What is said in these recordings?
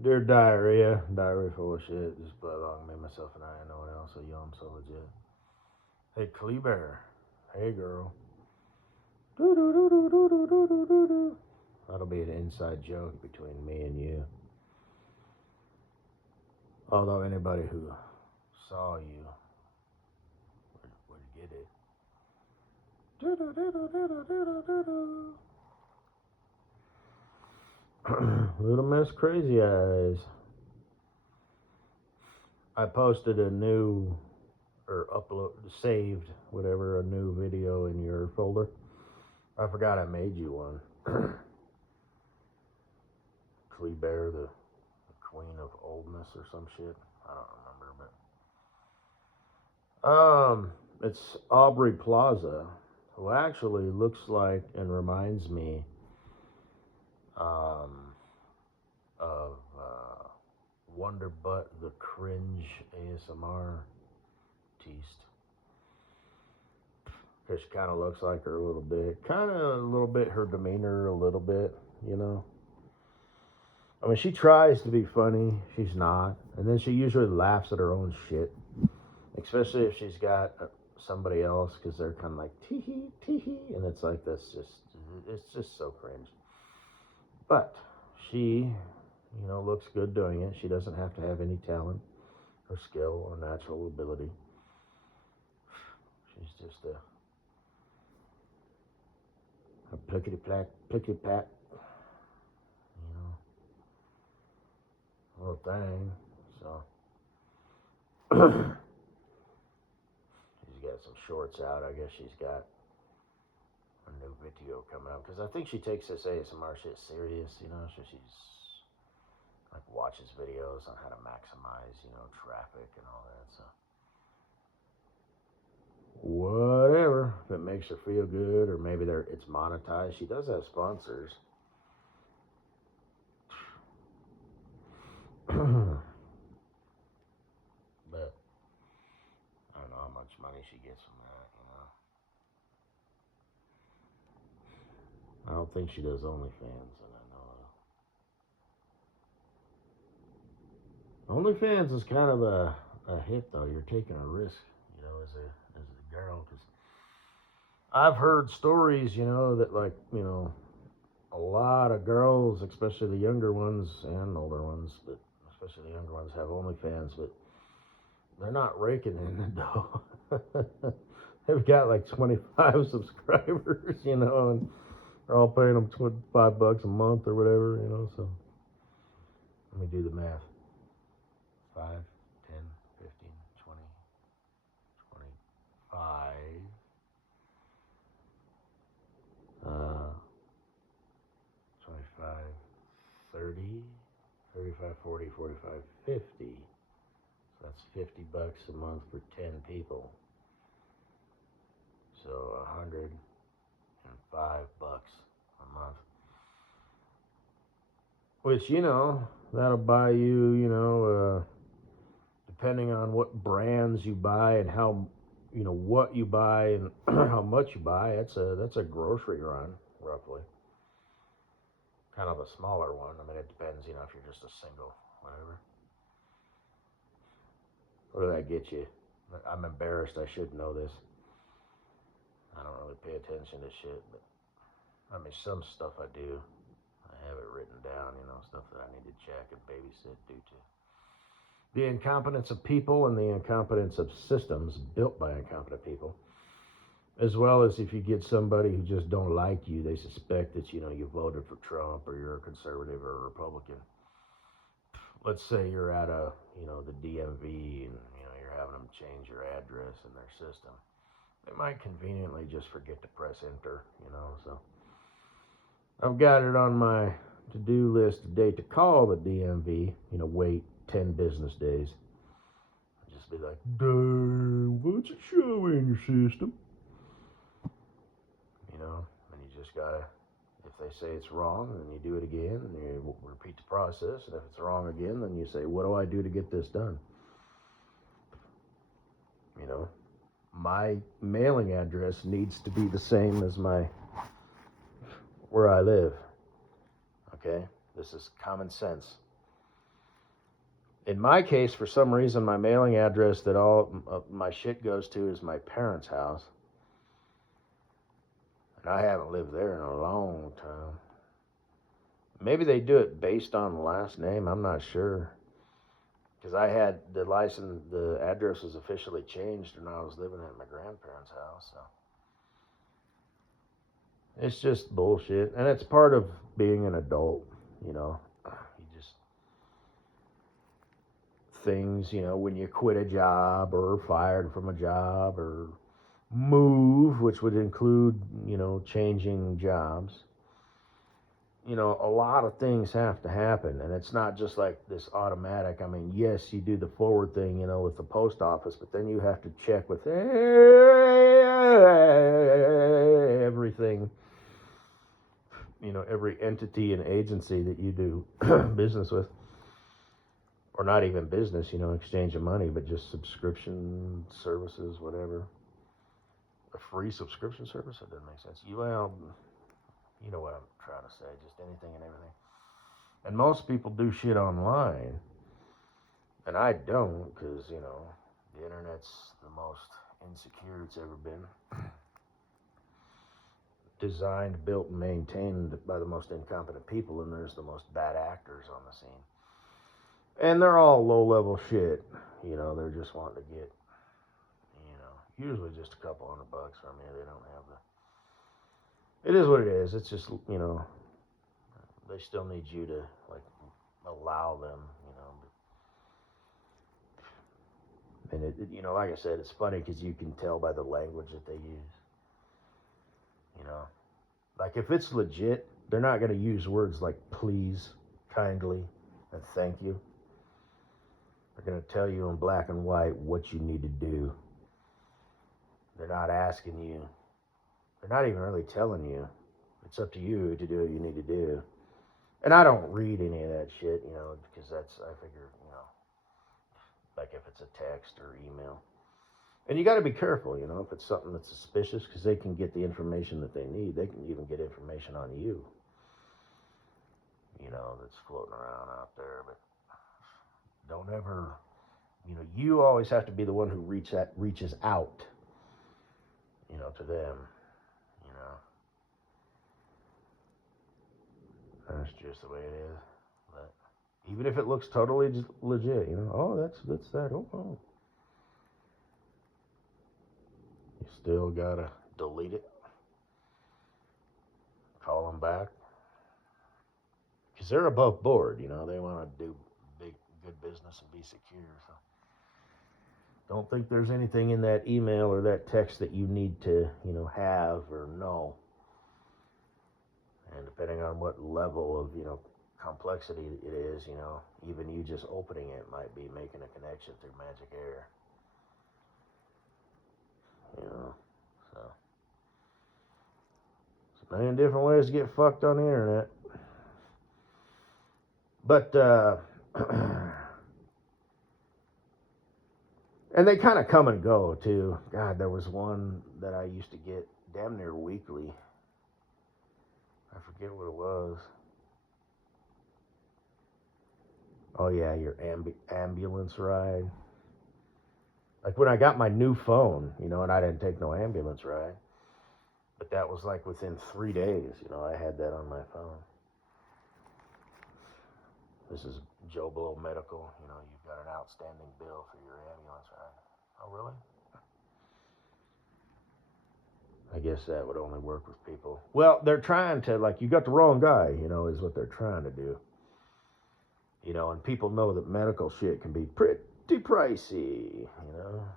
Dear diarrhea. Diarrhea full of shit. Just play along, me, myself, and I, and no one else. So yum, so legit. Hey, Clee-bear. Hey, girl. Doo-doo-doo-doo-doo-doo-doo-doo. That'll be an inside joke between me and you. Although anybody who saw you would get it. Doo-doo-doo-doo-doo-doo-doo-doo. Little Miss Crazy Eyes. I posted a new, or saved, whatever, a new video in your folder. I forgot I made you one. Clee-bear, the queen of oldness or some shit. I don't remember, but it's Aubrey Plaza, who actually looks like and reminds me of Wonder Butt, the cringe ASMR artiste. Because she kind of looks like her a little bit. Kind of a little bit, her demeanor a little bit, you know. I mean, she tries to be funny. She's not. And then she usually laughs at her own shit. Especially if she's got somebody else, because they're kind of like, tee-hee, tee-hee. And it's like, it's just so cringe. But she, looks good doing it. She doesn't have to have any talent or skill or natural ability. She's just a plickety-plack, plickety-pat, little thing. So she's got some shorts out. I guess she's got a new video coming up, because I think she takes this ASMR shit serious, so she's like watches videos on how to maximize, traffic and all that. So whatever, if it makes her feel good, or maybe it's monetized. She does have sponsors. But I don't know how much money she gets from that. I don't think she does OnlyFans, and I know OnlyFans is kind of a hit, though. You're taking a risk, as a girl, because I've heard stories, that like, a lot of girls, especially the younger ones and older ones, but especially the younger ones, have OnlyFans, but they're not raking in the dough. They've got like 25 subscribers, and they're all paying them $25 a month or whatever, so let me do the math. 5, 10, 15, 20, 25, 25, 30, 35, 40, 45, 50. So that's $50 a month for 10 people. So $105 a month. Which, that'll buy you, depending on what brands you buy and how, what you buy and how much you buy, that's a grocery run, roughly. Kind of a smaller one. I mean, it depends, if you're just a single, whatever. What did that get you? I'm embarrassed. I should know this. I don't really pay attention to shit, but I mean, some stuff I do. I have it written down, stuff that I need to check and babysit due to the incompetence of people and the incompetence of systems built by incompetent people. As well as if you get somebody who just don't like you, they suspect that, you voted for Trump, or you're a conservative or a Republican. Let's say you're at the DMV, and, you're having them change your address in their system. They might conveniently just forget to press enter, so I've got it on my to-do list today to call the DMV, wait 10 business days. Just be like, what's it showing in your system? And you just gotta, if they say it's wrong, then you do it again, and you repeat the process, and if it's wrong again, then you say, what do I do to get this done? My mailing address needs to be the same as where I live. Okay? This is common sense. In my case, for some reason, my mailing address that all my shit goes to is my parents' house. And I haven't lived there in a long time. Maybe they do it based on last name. I'm not sure. Because I had the address was officially changed when I was living at my grandparents' house. So it's just bullshit. And it's part of being an adult, you know. You just, things, you know, when you quit a job or are fired from a job or move, which would include, you know, changing jobs. You know, a lot of things have to happen, and it's not just like this automatic. I mean, yes, you do the forward thing, you know, with the post office, but then you have to check with everything, you know, every entity and agency that you do business with, or not even business, you know, exchange of money, but just subscription services, whatever. A free subscription service? That doesn't make sense. You know what I'm trying to say, just anything and everything. And most people do shit online, and I don't, because, you know, the internet's the most insecure it's ever been. Designed, built, and maintained by the most incompetent people, and there's the most bad actors on the scene. And they're all low-level shit. You know, they're just wanting to get, you know, usually just a couple $100 from you. They don't have the... It is what it is. It's just, you know, they still need you to, like, allow them, you know. And you know, like I said, it's funny because you can tell by the language that they use. You know, like if it's legit, they're not going to use words like please, kindly, and thank you. They're going to tell you in black and white what you need to do. They're not asking you. They're not even really telling you. It's up to you to do what you need to do. And I don't read any of that shit, you know, because I figure, you know, like if it's a text or email. And you got to be careful, you know, if it's something that's suspicious, because they can get the information that they need. They can even get information on you, you know, that's floating around out there. But don't ever, you know, you always have to be the one who reaches out, you know, to them, you know. That's just the way it is. But even if it looks totally legit, you know, oh, that's that. Oh. You still gotta delete it, call them back, because they're above board. You know, they want to do good business and be secure. So don't think there's anything in that email or that text that you need to, you know, have or know. And depending on what level of, you know, complexity it is, you know, even you just opening it might be making a connection through magic air. You know, so there's a million different ways to get fucked on the internet. But and they kind of come and go too. God, there was one that I used to get damn near weekly. I forget what it was. Oh yeah, your ambulance ride. Like when I got my new phone, you know, and I didn't take no ambulance ride. But that was like within 3 days, you know, I had that on my phone. This is Joe Blow Medical. You know, you've got an outstanding bill for your ambulance ride. Oh, really? I guess that would only work with people. Well, they're trying to, like, you got the wrong guy, you know, is what they're trying to do. You know, and people know that medical shit can be pretty pricey, you know.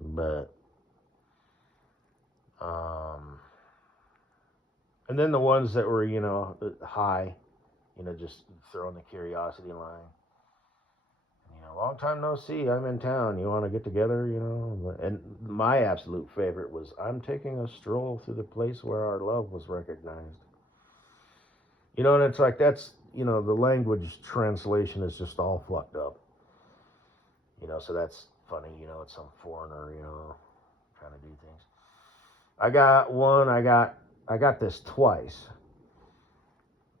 But, and then the ones that were, you know, high, you know, just throwing the curiosity line. You know, long time no see. I'm in town. You want to get together? You know, and my absolute favorite was, I'm taking a stroll through the place where our love was recognized. You know, and it's like that's, you know, the language translation is just all fucked up. You know, so that's funny. You know, it's some foreigner, you know, trying to do things. I got this twice.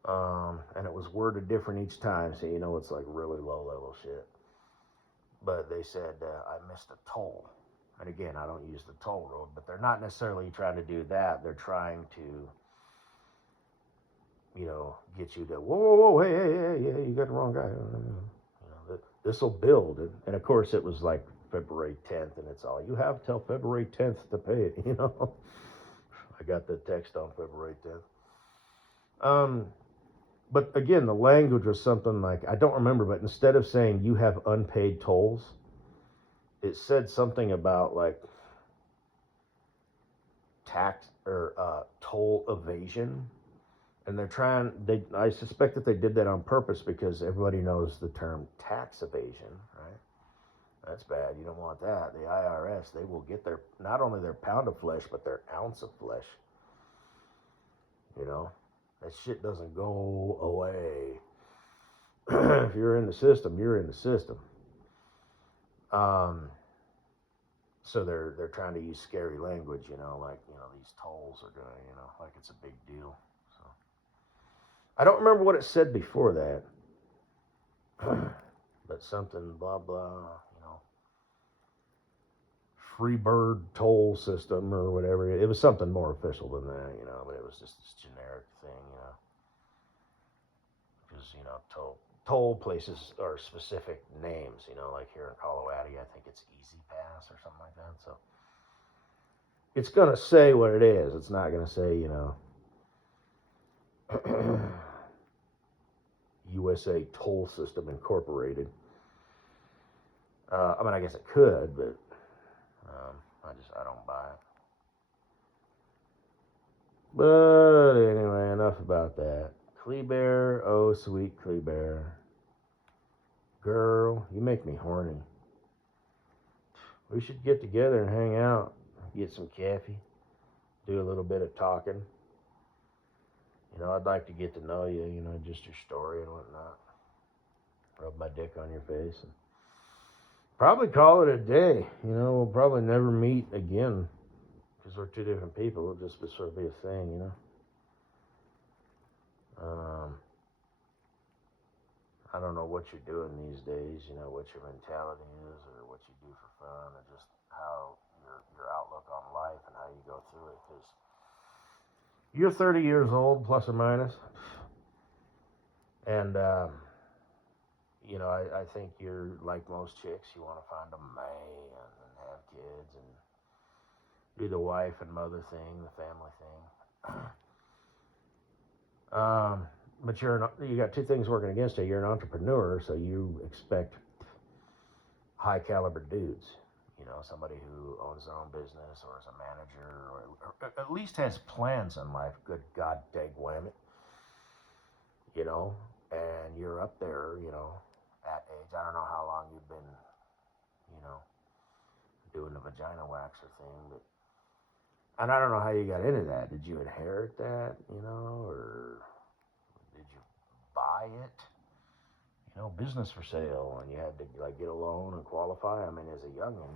And it was worded different each time, so you know it's like really low level shit. But they said I missed a toll. And again, I don't use the toll road, but they're not necessarily trying to do that. They're trying to, get you to, whoa, whoa, whoa, hey, hey, hey, hey, you got the wrong guy. This will build. And of course, it was like February 10th, and it's all, you have till February 10th to pay it, I got the text on February 10th. But again, the language was something like, I don't remember, but instead of saying you have unpaid tolls, it said something about like tax or toll evasion. And I suspect that they did that on purpose because everybody knows the term tax evasion, right? That's bad. You don't want that. The IRS, they will get not only their pound of flesh, but their ounce of flesh. That shit doesn't go away. If you're in the system, you're in the system. So they're trying to use scary language, like, these tolls are gonna, like it's a big deal. So I don't remember what it said before that. But something blah blah, free bird toll system or whatever. It was something more official than that, but it was just this generic thing, because toll places are specific names, like here in Colorado, I think it's Easy Pass or something like that. So it's gonna say what it is. It's not gonna say, USA Toll System Incorporated. I guess it could, but I don't buy it. But anyway, enough about that. Clea-bear, oh sweet Clea-bear. Girl, you make me horny. We should get together and hang out, get some coffee, do a little bit of talking. I'd like to get to know you, just your story and whatnot. Rub my dick on your face and probably call it a day. We'll probably never meet again because we're two different people. It'll just sort of be a thing, I don't know what you're doing these days, what your mentality is or what you do for fun or just how your outlook on life and how you go through it. Because you're 30 years old, plus or minus. And, I think you're like most chicks. You want to find a man and have kids and do the wife and mother thing, the family thing. But you got two things working against you. You're an entrepreneur, so you expect high caliber dudes. Somebody who owns their own business or is a manager or at least has plans in life. Good God dang whammy. And you're up there, at age. I don't know how long you've been, doing the vagina waxer thing, and I don't know how you got into that. Did you inherit that, or did you buy it? Business for sale, and you had to get a loan and qualify. I mean, as a youngin,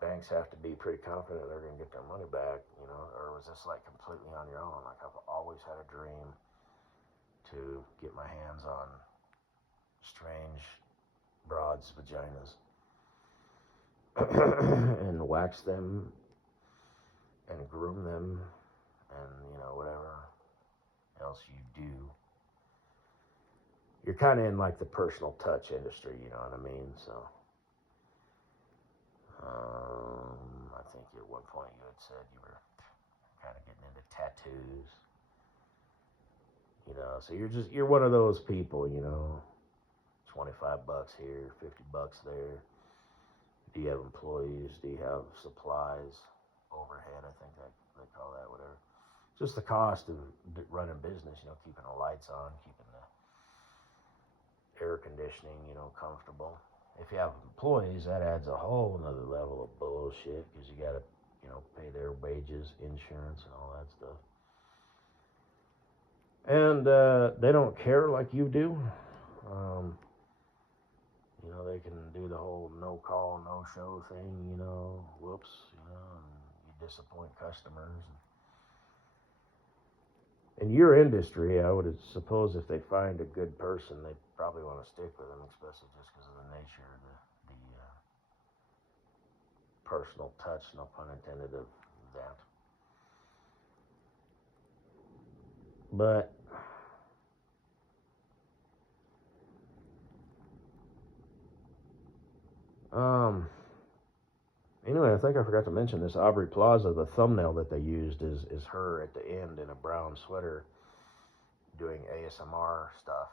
banks have to be pretty confident they're going to get their money back, or was this like completely on your own? Like, I've always had a dream to get my hands on strange broads' vaginas and wax them and groom them and, whatever else you do. You're kind of in like the personal touch industry, you know what I mean? So, I think at one point you had said you were kind of getting into tattoos, so you're one of those people, $25 here, $50 there. Do you have employees? Do you have supplies? Overhead, I think they call that, whatever. Just the cost of running business, keeping the lights on, keeping the air conditioning, comfortable. If you have employees, that adds a whole nother level of bullshit because you got to, pay their wages, insurance, and all that stuff. And they don't care like you do. They can do the whole no call, no show thing, whoops, and you disappoint customers. In your industry, I would suppose if they find a good person, they probably want to stick with them, especially just because of the nature of the personal touch, no pun intended, of that. But anyway, I think I forgot to mention this. Aubrey Plaza, the thumbnail that they used is her at the end in a brown sweater doing ASMR stuff,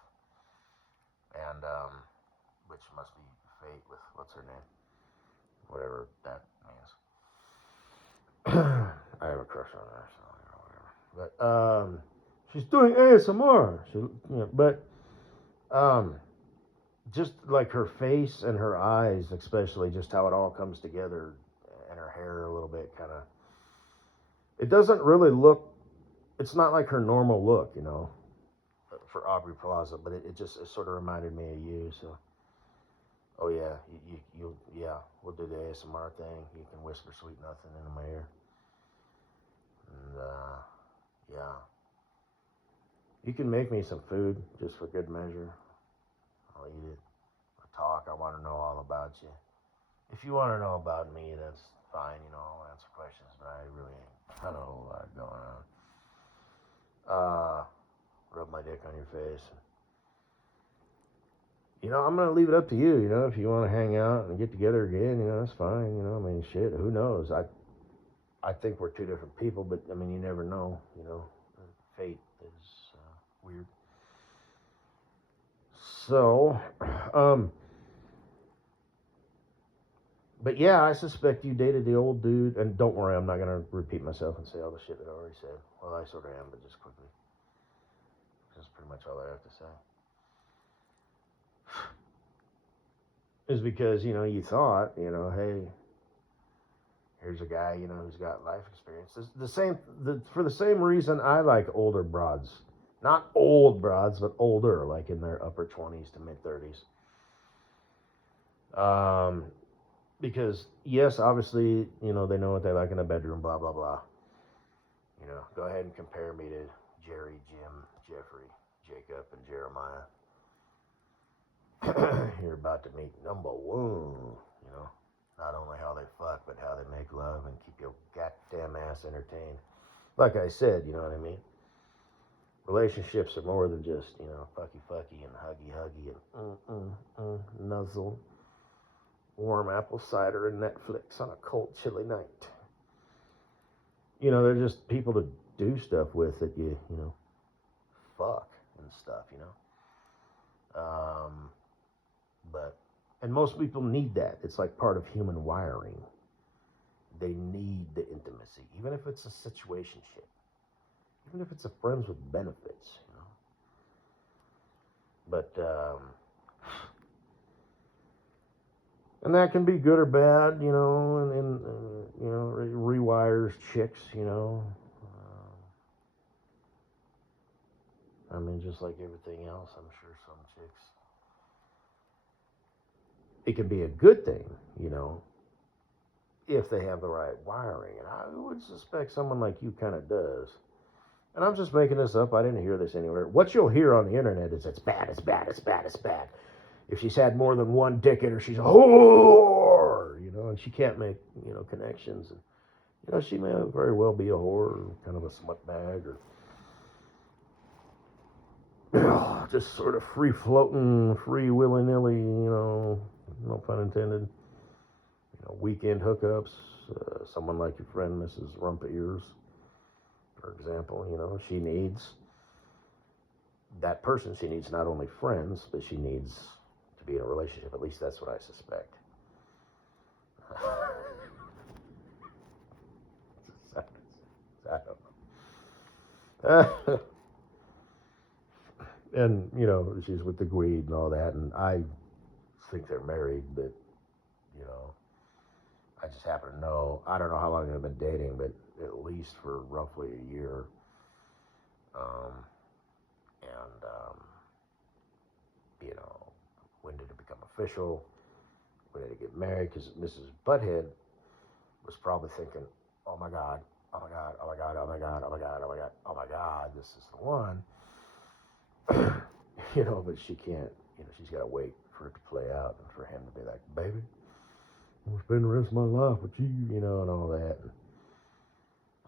and which must be fate with what's her name, whatever that means. I have a crush on her, so whatever. But she's doing ASMR. But um, just like her face and her eyes, especially, just how it all comes together, and her hair a little bit, kind of. It doesn't really look. It's not like her normal look, for Aubrey Plaza, but it just sort of reminded me of you. So, oh yeah, yeah, we'll do the ASMR thing. You can whisper sweet nothing into my ear, and yeah, you can make me some food just for good measure. I'll eat it. I'll talk. I want to know all about you. If you want to know about me, that's fine. I'll answer questions, but I really ain't got a whole lot going on. Rub my dick on your face. I'm gonna leave it up to you. If you want to hang out and get together again, that's fine. I mean, shit, who knows? I think we're two different people, but I mean, you never know. Fate is weird. So, but yeah, I suspect you dated the old dude. And don't worry, I'm not gonna repeat myself and say all the shit that I already said. Well, I sort of am, but just quickly. That's pretty much all I have to say. Is because you thought hey, here's a guy who's got life experience. For the same reason I like older broads, not old broads, but older, like in their upper 20s to mid 30s. Because yes, obviously they know what they like in a bedroom, blah blah blah. Go ahead and compare me to Jerry, Jim, Jeffrey, Jacob, and Jeremiah. You're about to meet number one. Not only how they fuck, but how they make love and keep your goddamn ass entertained. Like I said, you know what I mean? Relationships are more than just, fucky fucky and huggy huggy and nuzzle, warm apple cider and Netflix on a cold, chilly night. They're just people to do stuff with that fuck and stuff, and most people need that. It's like part of human wiring. They need the intimacy, even if it's a situation shit, even if it's a friends with benefits, But and that can be good or bad, and rewires chicks, I mean, just like everything else, I'm sure some chicks. It can be a good thing, if they have the right wiring. And I would suspect someone like you kind of does. And I'm just making this up. I didn't hear this anywhere. What you'll hear on the internet is it's bad, it's bad, it's bad, it's bad. If she's had more than one dick in her, she's a whore, and she can't make, connections. And, she may very well be a whore, or kind of a smut bag, or just sort of free floating, free willy nilly, no pun intended. Weekend hookups. Someone like your friend Mrs. Rumpa Ears, for example, she needs that person. She needs not only friends, but she needs to be in a relationship. At least that's what I suspect. I don't know. And she's with the Gweed and all that, and I think they're married, but I just happen to know. I don't know how long they've been dating, but at least for roughly a year. When did it become official? When did it get married? Because Mrs. Butthead was probably thinking, oh my God, oh my God, oh my God, oh my God, oh my God, oh my God, oh my God, this is the one. But she can't, she's got to wait for it to play out and for him to be like, baby, I'm going to spend the rest of my life with you, and all that. And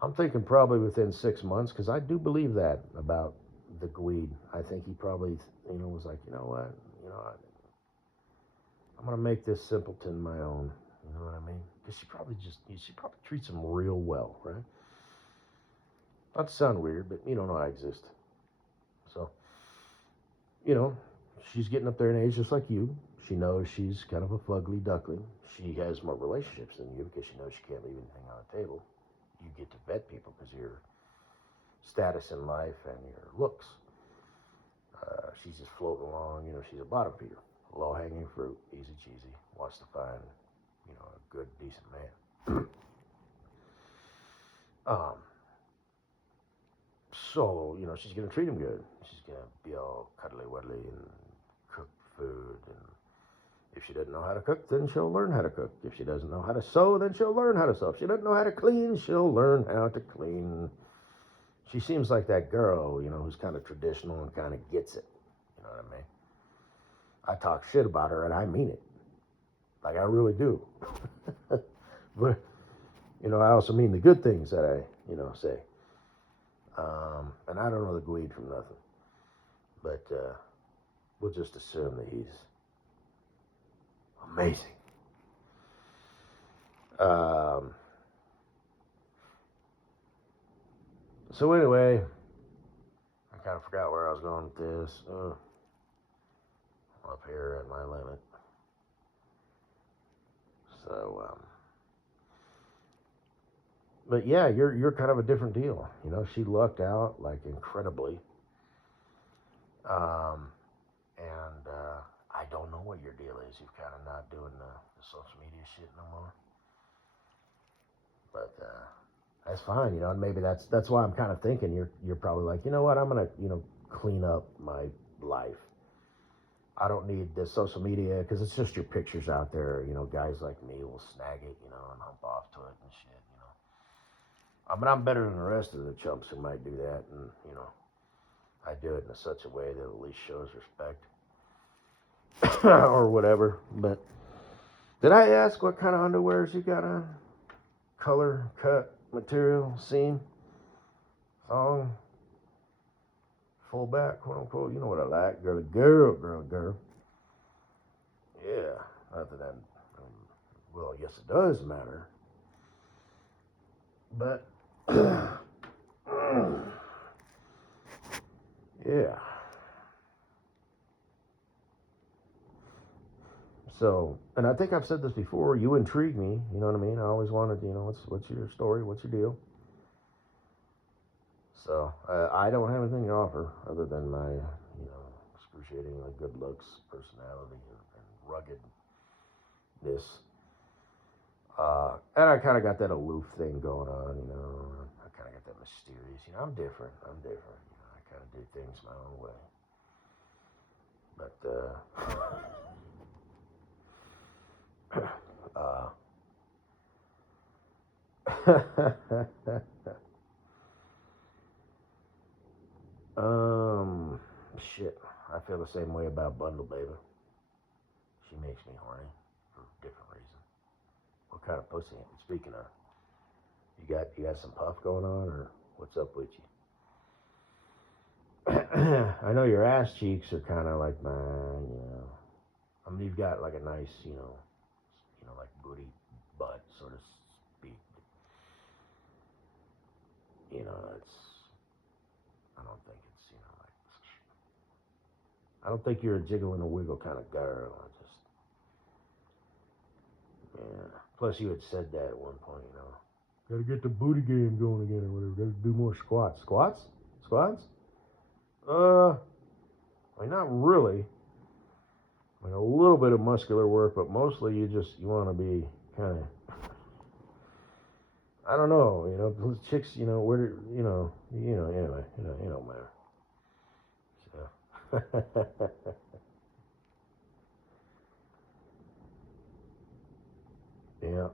I'm thinking probably within 6 months, because I do believe that about the Gweed. I think he probably, was like, you know what, I'm going to make this simpleton my own. You know what I mean? Because she probably treats him real well, right? Not to sound weird, but you don't know I exist. So, she's getting up there in age just like you. She knows she's kind of a fugly duckling. She has more relationships than you because she knows she can't leave anything on the table. You get to vet people because of your status in life and your looks. She's just floating along. She's a bottom feeder. Low-hanging fruit, easy cheesy. Wants to find, a good, decent man. So, she's going to treat him good. She's going to be all cuddly-wuddly and cook food. And if she doesn't know how to cook, then she'll learn how to cook. If she doesn't know how to sew, then she'll learn how to sew. If she doesn't know how to clean, she'll learn how to clean. She seems like that girl, who's kind of traditional and kind of gets it. You know what I mean? I talk shit about her, and I mean it. Like, I really do. But, I also mean the good things that I, say. And I don't know the Gweed from nothing. But we'll just assume that he's amazing. So anyway, I kind of forgot where I was going with this. I'm up here at my limit. So, but yeah, you're kind of a different deal. She lucked out like incredibly. And I don't know what your deal is. You're kind of not doing the social media shit no more. But that's fine, and maybe that's why I'm kind of thinking you're probably like, you know what, I'm gonna clean up my life. I don't need this social media because it's just your pictures out there. Guys like me will snag it, and hump off to it and shit. I'm better than the rest of the chumps who might do that, and I do it in such a way that at least shows respect or whatever. But did I ask what kind of underwears you got on? Color, cut, material, seam, thong, full back, quote unquote. You know what I like. Girl. Yeah, not that well, yes, it does matter. But, yeah. So, and I think I've said this before, you intrigue me, you know what I mean? I always wanted, what's your story, what's your deal? So, I don't have anything to offer other than my, excruciatingly good looks, personality, and ruggedness. And I kind of got that aloof thing going on, I kind of got that mysterious, I'm different, I kind of do things my own way. But, shit. I feel the same way about Bundle Baby. She makes me horny for different reasons. What kind of pussy? Speaking of, you got some puff going on, or what's up with you? I know your ass cheeks are kind of like mine, I mean, you've got like a nice, like booty butt, so to speak. It's. I don't think you're a jiggle and a wiggle kind of girl. Yeah. Plus, you had said that at one point, Gotta get the booty game going again or whatever. Gotta do more squats. Squats? I mean, not really. I mean, a little bit of muscular work, but mostly you want to be kind of, I don't know, chicks, where do, anyway, it don't matter. So. Yeah,